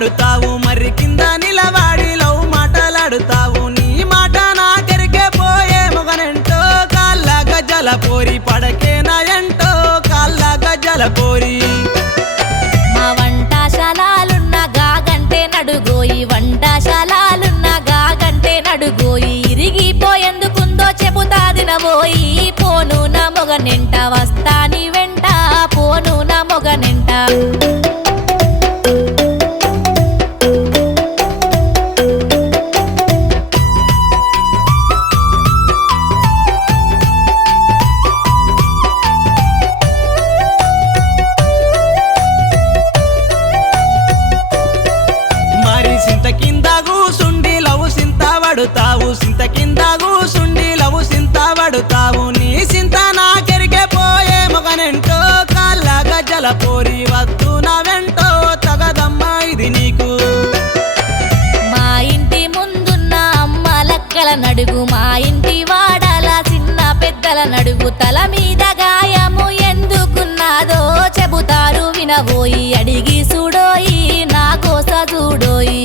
పడుతావు మర్రి కింద నిలవాడి లవ్ మాటలాడుతావు నీ మాట నాకెరికే పోయే మొగనెంటో కాళ్ళ గజ్జల పోరి పడకేనా ఎంటో కాళ్ళ గజ్జల పోరి మా వంటశాలాలున్న గాగంటే నడుగోయి వంటశాలాలున్న గాగంటే నడుగోయి ఇరిగిపోయేందుకుందో చెబుతా దినబోయి పోను నా మొగనెంట వస్తా నీ వెంట పోను నా మొగనెంట పడుతావు సింత కింద కూసుండి లవ్ సింత పడుతావు నీ సింత నాకెరికే పోయే మొగనెంటో కాళ్ళ గజ్జల పోరి వద్దు నా వెంటో తగదమ్మా ఇది నీకు మా ఇంటి ముందున్న అమ్మ లక్కల నడుగు మా ఇంటి వాడల చిన్న పెద్దల నడుగు తల మీద గాయము ఎందుకున్నాదో చెబుతారు వినబోయి అడిగి చూడోయి నా కోస చూడోయి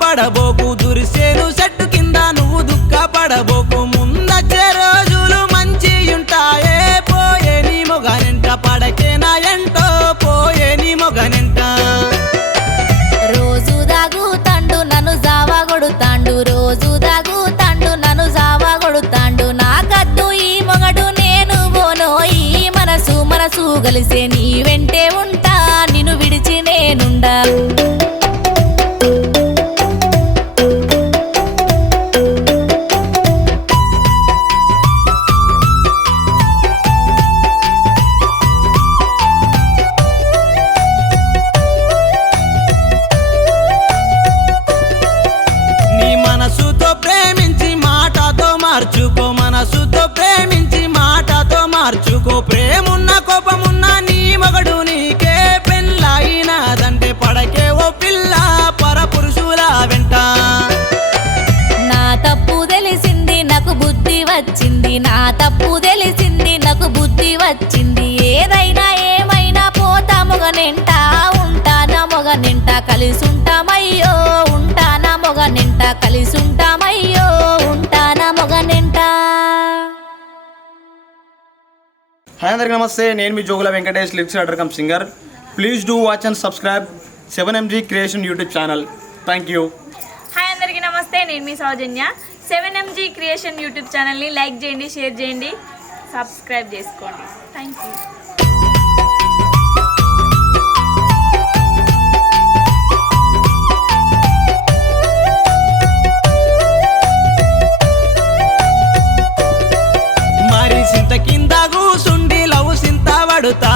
పడబోకు దురిసేను చెట్టు కింద నువ్వు దుఃఖపడబోకు ముందచ్చే రోజులు మంచి ఉంటాయే పోయే నీ మొగనెంట పడకేనా ఎంటో పోయే నీ మొగనెంట రోజు దాగుతాండు నన్ను జావా కొడుతాండు రోజు దాగుతాండు నన్ను జావా కొడుతాండు నాకద్దు ఈ మొగడు నేను పోనోయి మనసు మనసు కలిసే నీ వెంటే ఉంటా నిన్ను విడిచి నేనుండా మార్చుకో మనసుతో ప్రేమించి మాటతో మార్చుకో ప్రేమున్న కోపమున్న నీ మగడు నీకే పెళ్ళైనాదంటే పడకే ఓ పిల్ల పరపురుషుల వెంట నా తప్పు తెలిసింది నాకు బుద్ధి వచ్చింది నా తప్పు తెలిసింది నాకు బుద్ధి వచ్చింది ఏదైనా ఏమైనా పోతా మొగనెంట ఉంటానా మొగనెంట కలిసుంటామయ్యో ఉంటానా మొగనెంట కలిసుంటామయ్యో ఉంటానా మొగనెంట. హాయ్ అందరికీ నమస్తే, నేను మీ Jogula Venkatesh lyrics writer cum singer. Please do watch and subscribe 7MG creation YouTube channel. Thank you. Hi అందరికీ నమస్తే, నేను మీ సౌజన్య. 7MG క్రియేషన్ యూట్యూబ్ ఛానల్ని లైక్ చేయండి, షేర్ చేయండి, సబ్స్క్రైబ్ చేసుకోండి. Thank you. మరి సింత కింద కూసుండి లవ్ సింత పడుతా